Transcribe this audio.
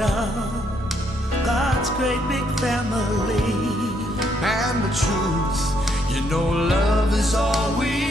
part of God's great big family. And the truth, you know, love is all we